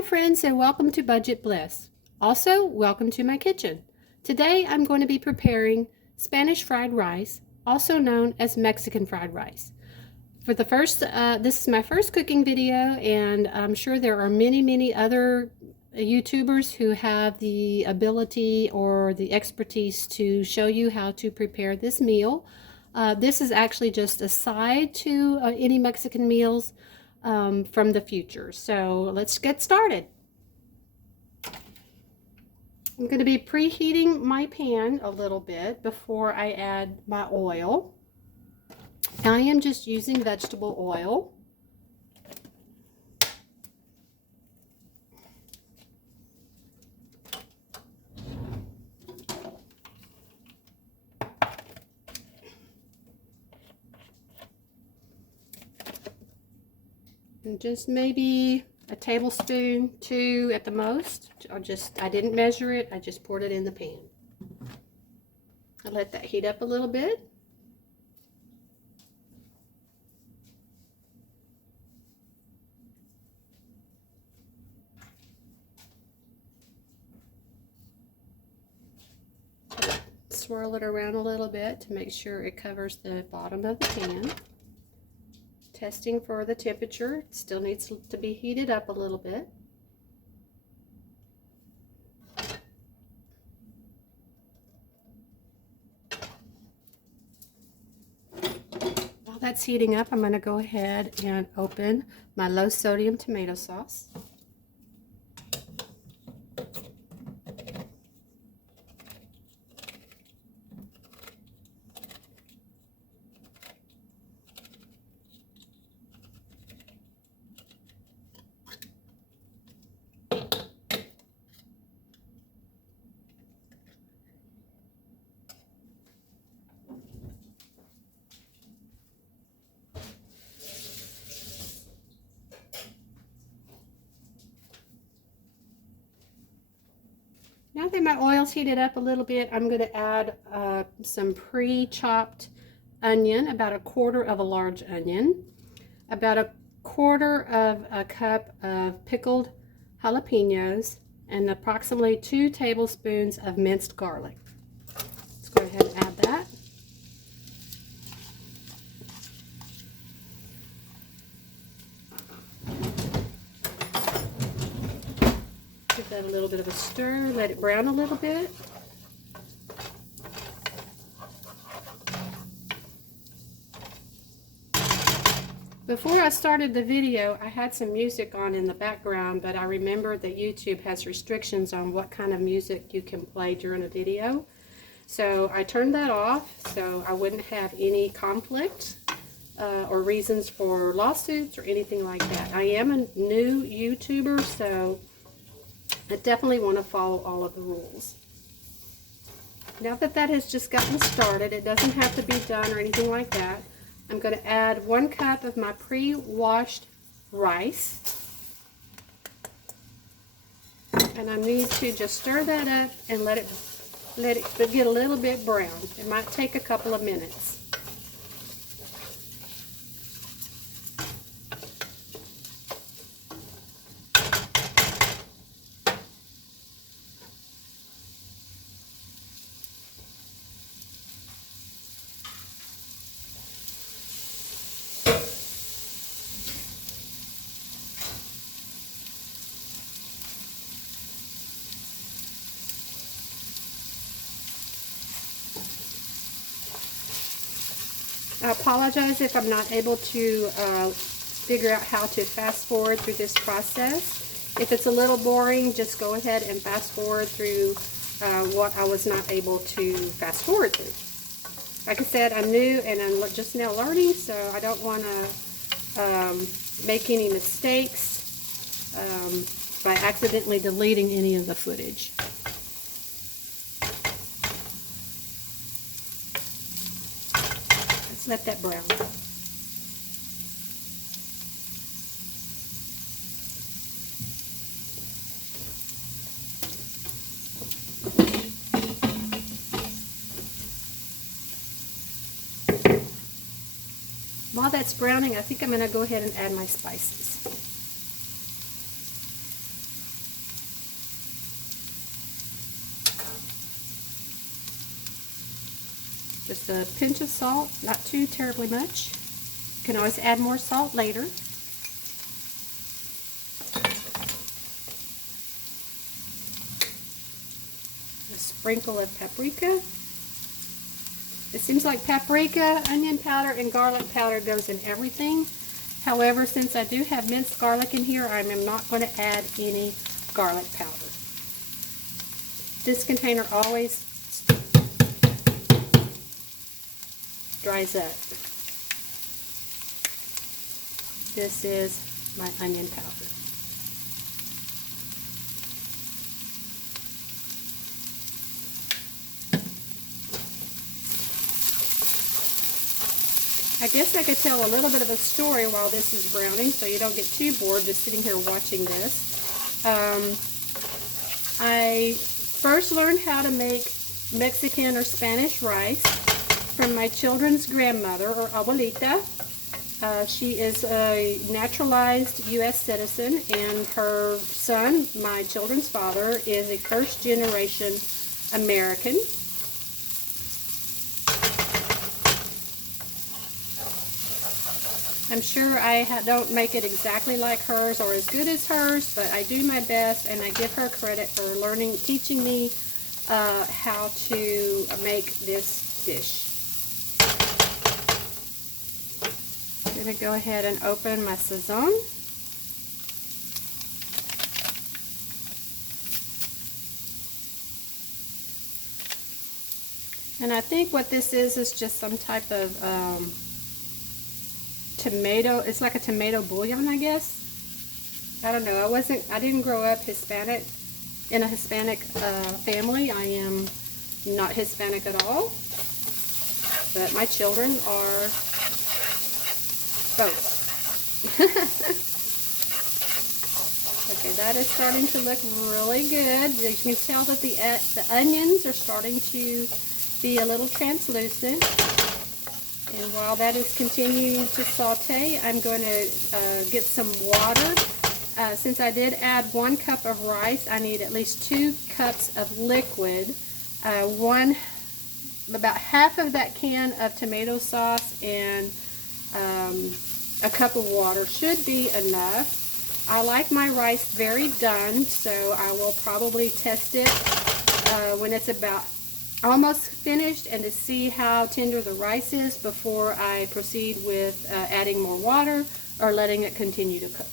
Hi friends, and welcome to Budget Bliss. Also, welcome to my kitchen. Today I'm going to be preparing Spanish fried rice, also known as Mexican fried rice. This is my first cooking video, and I'm sure there are many other YouTubers who have the ability or the expertise to show you how to prepare this meal. This is actually just a side to any Mexican meals from the future. So let's get started. I'm going to be preheating my pan a little bit before I add my oil. I am just using vegetable oil. And just maybe a tablespoon, 2 at the most. I didn't measure it, I just poured it in the pan. I let that heat up a little bit. Swirl it around a little bit to make sure it covers the bottom of the pan. Testing for the temperature. It still needs to be heated up a little bit. While that's heating up, I'm going to go ahead and open my low sodium tomato sauce. Now that my oil's heated up a little bit, I'm going to add some pre-chopped onion, about 1/4 of a large onion, about 1/4 of a cup of pickled jalapenos, and approximately 2 tablespoons of minced garlic. Let's go ahead and add that. Give that a little bit of a stir, let it brown a little bit. Before I started the video, I had some music on in the background, but I remembered that YouTube has restrictions on what kind of music you can play during a video. So I turned that off so I wouldn't have any conflict or reasons for lawsuits or anything like that. I am a new YouTuber, so I definitely want to follow all of the rules. Now that that has just gotten started, it doesn't have to be done or anything like that. I'm going to add 1 cup of my pre-washed rice. And I need to just stir that up and let it get a little bit brown. It might take a couple of minutes. I apologize if I'm not able to figure out how to fast forward through this process. If it's a little boring, just go ahead and fast forward through what I was not able to fast forward through. Like I said, I'm new and I'm just now learning, so I don't want to make any mistakes by accidentally deleting any of the footage. Let that brown. While that's browning, I think I'm going to go ahead and add my spices. Just a pinch of salt, not too terribly much. You can always add more salt later. A sprinkle of paprika. It seems like paprika, onion powder, and garlic powder goes in everything. However, since I do have minced garlic in here, I am not going to add any garlic powder. This container always dries up. This is my onion powder. I guess I could tell a little bit of a story while this is browning, so you don't get too bored just sitting here watching this. I first learned how to make Mexican or Spanish rice from my children's grandmother, or abuelita. She is a naturalized U.S. citizen, and her son, my children's father, is a first-generation American. I'm sure I don't make it exactly like hers or as good as hers, but I do my best, and I give her credit for teaching me how to make this dish. I'm going to go ahead and open my sazon. And I think what this is just some type of tomato. It's like a tomato bouillon, I guess. I don't know. I didn't grow up Hispanic, in a Hispanic family. I am not Hispanic at all. But my children are both. Okay, that is starting to look really good. You can tell that the onions are starting to be a little translucent. And while that is continuing to saute, I'm going to get some water. Since I did add 1 cup of rice, I need at least 2 cups of liquid. About half of that can of tomato sauce and a cup of water should be enough. I like my rice very done, so I will probably test it when it's about almost finished, and to see how tender the rice is before I proceed with adding more water or letting it continue to cook.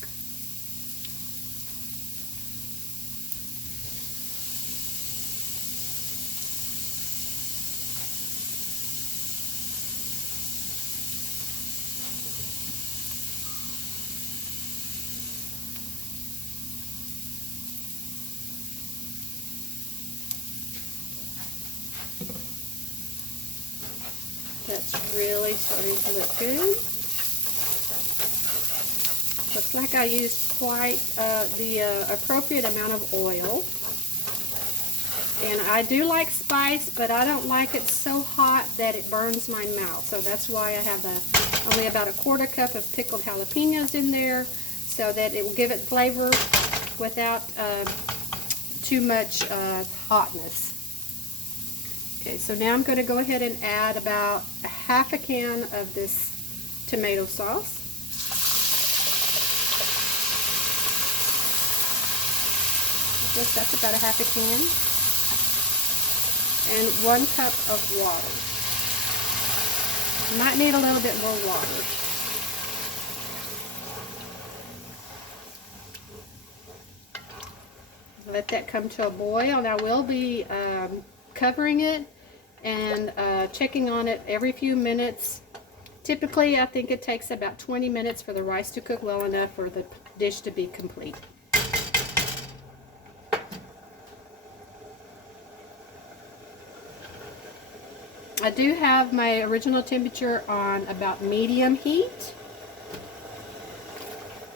That's really starting to look good. Looks like I used quite the appropriate amount of oil. And I do like spice, but I don't like it so hot that it burns my mouth. So that's why I have only about a 1/4 cup of pickled jalapenos in there, so that it will give it flavor without too much hotness. Okay, so now I'm going to go ahead and add about a 1/2 can of this tomato sauce. I guess that's about a 1/2 can. And 1 cup of water. Might need a little bit more water. Let that come to a boil, and I will be covering it and checking on it every few minutes. Typically, I think it takes about 20 minutes for the rice to cook well enough for the dish to be complete. I do have my original temperature on about medium heat.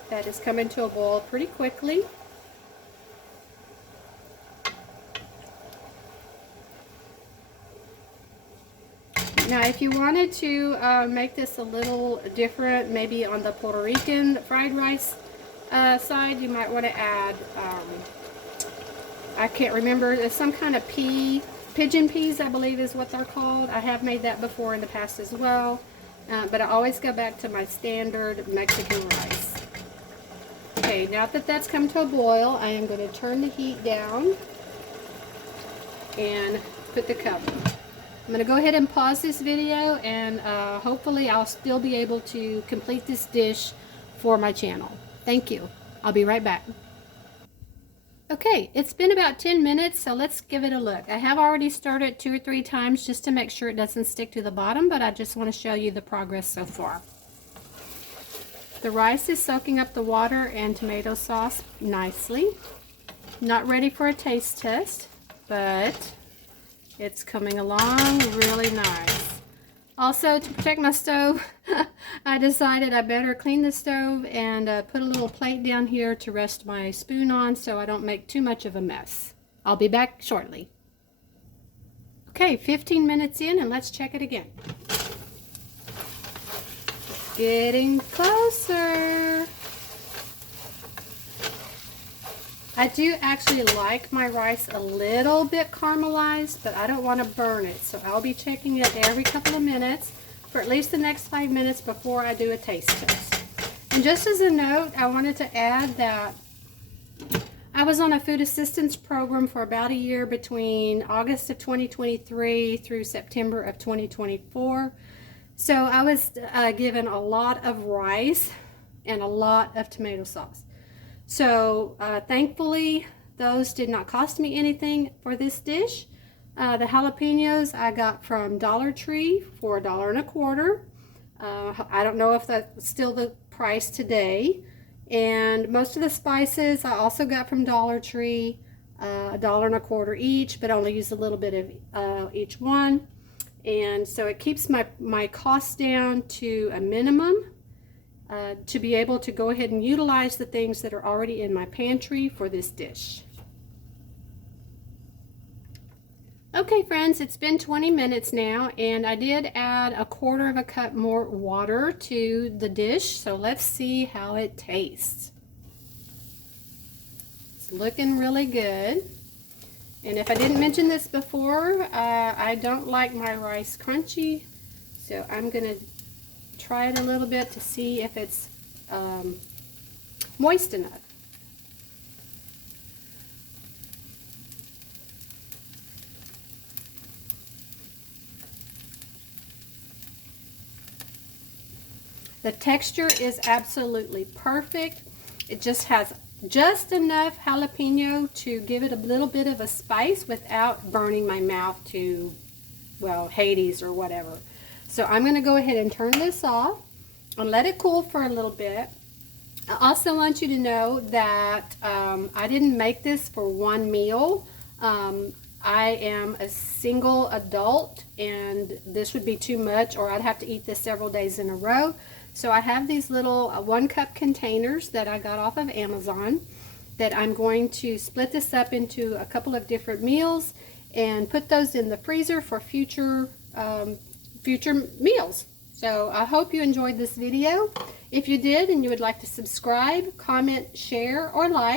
That is coming to a boil pretty quickly. Now, if you wanted to make this a little different, maybe on the Puerto Rican fried rice side, you might want to add, I can't remember, some kind of pea pigeon peas, I believe is what they're called. I have made that before in the past as well. But I always go back to my standard Mexican rice. Okay, now that that's come to a boil, I am going to turn the heat down and put the cover. I'm going to go ahead and pause this video, and hopefully I'll still be able to complete this dish for my channel. Thank you. I'll be right back. Okay, it's been about 10 minutes, so let's give it a look. I have already stirred it 2 or 3 times just to make sure it doesn't stick to the bottom, but I just want to show you the progress so far. The rice is soaking up the water and tomato sauce nicely. Not ready for a taste test, but it's coming along really nice. Also, to protect my stove, I decided I better clean the stove and put a little plate down here to rest my spoon on so I don't make too much of a mess. I'll be back shortly. Okay, 15 minutes in, and let's check it again. Getting closer. I do actually like my rice a little bit caramelized, but I don't want to burn it, so I'll be checking it every couple of minutes for at least the next 5 minutes before I do a taste test. And just as a note, I wanted to add that I was on a food assistance program for about a year between August of 2023 through September of 2024. So I was given a lot of rice and a lot of tomato sauce. So thankfully, those did not cost me anything for this dish. The jalapenos I got from Dollar Tree for $1.25. I don't know if that's still the price today. And most of the spices I also got from Dollar Tree, $1.25 each, but only use a little bit of each one. And so it keeps my costs down to a minimum. To be able to go ahead and utilize the things that are already in my pantry for this dish. Okay friends, it's been 20 minutes now, and I did add 1/4 cup more water to the dish, so let's see how it tastes. It's looking really good. And if I didn't mention this before, I don't like my rice crunchy, so I'm going to try it a little bit to see if it's moist enough. The texture is absolutely perfect. It just has just enough jalapeno to give it a little bit of a spice without burning my mouth to, well, Hades or whatever. So I'm going to go ahead and turn this off and let it cool for a little bit. I also want you to know that I didn't make this for one meal. I am a single adult, and this would be too much, or I'd have to eat this several days in a row. So I have these little 1-cup containers that I got off of Amazon that I'm going to split this up into a couple of different meals and put those in the freezer for future meals. So I hope you enjoyed this video. If you did and you would like to subscribe, comment, share, or like,